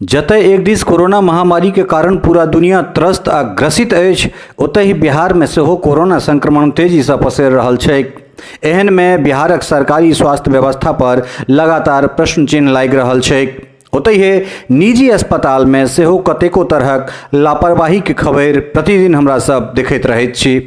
जतय एक this corona महामारी के कारण पूरा दुनिया त्रस्त आ ग्रसित अछि, ओतहि बिहार में सेहो कोरोना संक्रमण तेजी से पसरि रहल छैक। एहन में बिहारक सरकारी स्वास्थ्य व्यवस्था पर लगातार प्रश्न चिन्ह लागि रहल छैक। ओतहि निजी अस्पताल में सेहो कतेको तरहक लापरवाही के खबरि प्रतिदिन हमरा सब देखैत रहैत छी।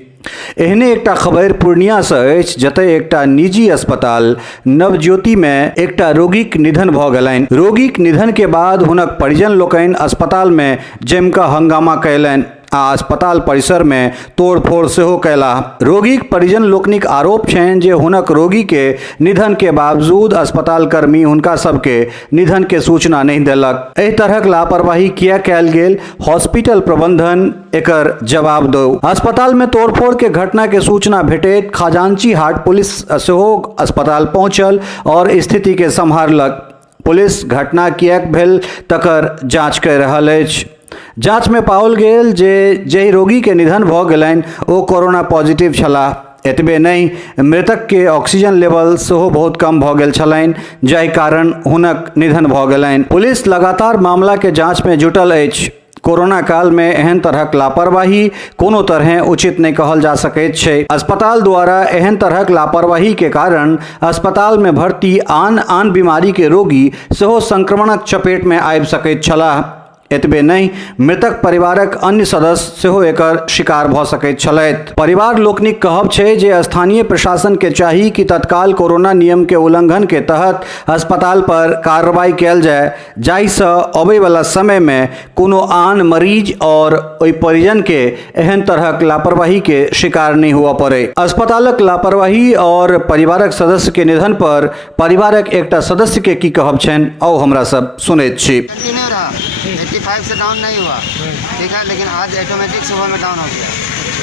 एहने एकटा खबर पूर्णिया से अछि, जतय एकटा निजी अस्पताल नवज्योति में एकटा रोगीक निधन भऽ गेलनि। रोगीक निधन के बाद हुनक परिजन लोकनि अस्पताल में जमि कऽ हंगामा कयलनि आ अस्पताल परिसर में तोड़फोड़ सेहो कयलाह। रोगीक परिजन लोकनिक आरोप छनि जे हुनक रोगी के निधन के बावजूद अस्पताल कर्मी हुनका सबके निधन के सूचना नहीं देलक। एहि तरहक लापरवाही किया कयल गेल, हॉस्पिटल प्रबंधन एकर जवाब दो। अस्पताल में तोड़फोड़ के घटना के सूचना भेटैत खजांची हाट पुलिस सेहो अस्पताल पहुंचल और स्थिति के सम्हारलक। पुलिस घटना किएक भेल तकर जांच कऽ रहल अछि। जांच में पाओल गेल जे जाहि रोगी के निधन भऽ गेलनि ओ कोरोना पॉजिटिव छलाह। एतबे नहीं, मृतक के ऑक्सीजन लेवल सेहो बहुत कम भऽ गेल छलनि, जाहि कारण हुनक निधन भऽ गेलनि। पुलिस लगातार मामला के जांच में जुटल अछि। कोरोना काल में एहन तरहक लापरवाही कोनो तरहे उचित नहीं कहल जा सकैत छै। अस्पताल द्वारा एहन तरहक लापरवाही के कारण अस्पताल में भर्ती आन बीमारी के रोगी सेहो संक्रमणक चपेट में आबि सकैत छलाह। एतबे नहीं, मृतक परिवारक अन्य सदस्य सेहो एकर शिकार भऽ सकैत छलथि। परिवार लोकनिक कहब छै जे स्थानीय प्रशासन के चाही कि तत्काल कोरोना नियम के उल्लंघन के तहत अस्पताल पर कार्रवाई कयल जाय, जाहिसँ अबै वाला समय में कोनो आन मरीज और ओहि परिजन के एहन तरहक लापरवाही के शिकार नहीं हुआ पड़े। अस्पतालक लापरवाही और परिवारक सदस्य के निधन पर परिवारक एकटा सदस्य के की कहब छनि, आओ हमरा सब सुनैत छी। 85 से डाउन नहीं हुआ, ठीक है, लेकिन आज ऑटोमेटिक सुबह में डाउन हो गया।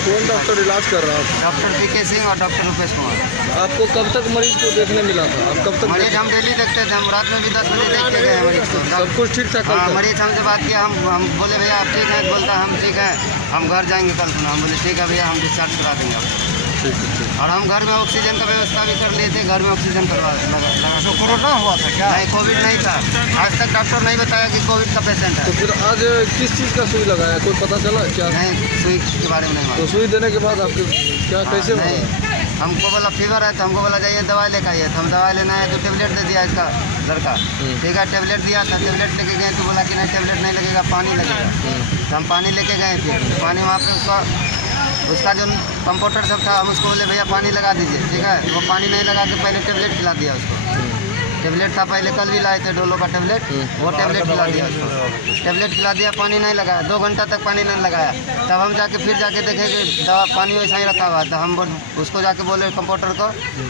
कौन डॉक्टर इलाज कर रहा है? डॉक्टर पीके सिंह और डॉक्टर रुपेश कुमार। आपको कब तक मरीज को देखने मिला था? आप कब तक मरीज हम डेली देखते थे, हम रात में भी 10 बजे देखते गए मरीज को। सब कुछ ठीक था? मरीज हमसे बात किया, हम बोले भैया आप ठीक हैं, बोलता हम ठीक है, हम घर जाएंगे कल सुना। हम बोले ठीक है भैया, हम डिस्चार्ज करा देंगे आपको। और हम घर में ऑक्सीजन का व्यवस्था भी कर लिए थे, घर में ऑक्सीजन करवा लगा। तो कोरोना हुआ था क्या? नहीं, कोविड नहीं था। आज तक डॉक्टर नहीं बताया कि कोविड का पेशेंट है। तो फिर आज किस चीज़ का सुई लगाया, कोई पता चला क्या? नहीं, सुई के बारे में नहीं मालूम। तो सुई देने के बाद आपके क्या कैसे हुआ? नहीं, हमको बोला फीवर है, तो हमको बोला जाइए दवाई लेकर आइए। तो हम दवाई लेना है तो टेबलेट दे दिया इसका लड़का, ठीक है, टेबलेट दिया था। टेबलेट लेके गए तो बोला कि नहीं टेबलेट नहीं लगेगा, पानी लगेगा। तो हम पानी लेके गए, फिर पानी वहाँ पे उसका जो कंपाउंडर सब था, हम उसको बोले भैया पानी लगा दीजिए, ठीक है। वो पानी नहीं लगा के पहले टेबलेट खिला दिया उसको। टेबलेट था पहले, कल भी लाए थे डोलो का टेबलेट, वो टेबलेट खिला दिया उसको। टेबलेट खिला दिया, पानी नहीं लगाया, 2 घंटा तक पानी नहीं लगाया। तब हम जाके फिर जाके देखे कि दवा पानी वैसा ही रखा हुआ। तो हम उसको जाके बोले कंपाउंडर को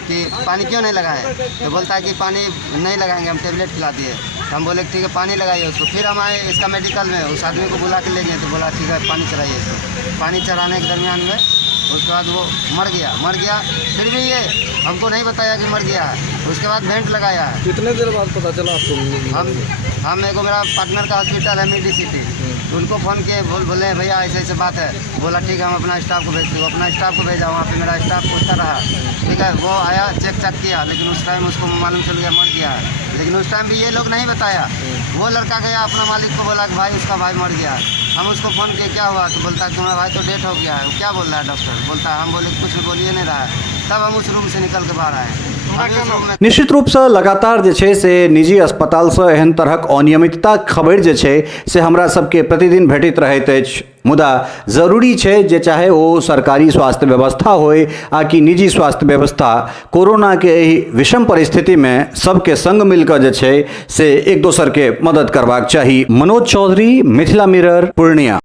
कि पानी क्यों नहीं लगाए? तो बोलता है कि पानी नहीं लगाएंगे, हम टेबलेट खिला दिए। हम बोले ठीक है पानी लगाइए उसको। फिर हम आए इसका मेडिकल में, उस आदमी को बुला के ले गए, तो बोला ठीक है पानी चढ़ाइए इसको। पानी चढ़ाने के दरमियान में उसके बाद वो मर गया। फिर भी ये हमको नहीं बताया कि मर गया है। उसके बाद वेंट लगाया है। कितने देर बाद पता चला आपको? हम एगो मेरा पार्टनर का हॉस्पिटल है मिडी सिटी, उनको फ़ोन किए, बोले भैया ऐसे बात है। बोला ठीक है हम अपना स्टाफ को भेजते। वो अपना स्टाफ को भेजा, वहाँ पे मेरा स्टाफ पूछता रहा, ठीक है। वो आया, चेक किया, लेकिन उस टाइम उसको मालूम चल गया मर गया है। लेकिन उस टाइम भी ये लोग नहीं बताया। वो लड़का गया अपना मालिक को बोला कि भाई उसका भाई मर गया। हम उसको फ़ोन किए क्या हुआ? तो बोलता है तुम्हारा भाई तो डेथ हो गया है। क्या बोल रहा है डॉक्टर? बोलता है हम बोले कुछ भी बोलिए नहीं रहा है। तब हम उस रूम से निकल के बाहर आए। निश्चित रूप से लगातार जे छै से निजी अस्पताल से एहन तरहक अनियमितता खबर जे छै से हमरा सबके प्रतिदिन भेटैत रहैत अछि। मुदा जरूरी छै जे चाहे ओ सरकारी स्वास्थ्य व्यवस्था होय आ कि निजी स्वास्थ्य व्यवस्था, कोरोना के एहि विषम परिस्थिति में सबके संग मिलकर जे छै से एक दोसर के मदद करबाक चाही। मनोज चौधरी, मिथिला मिरर, पूर्णिया।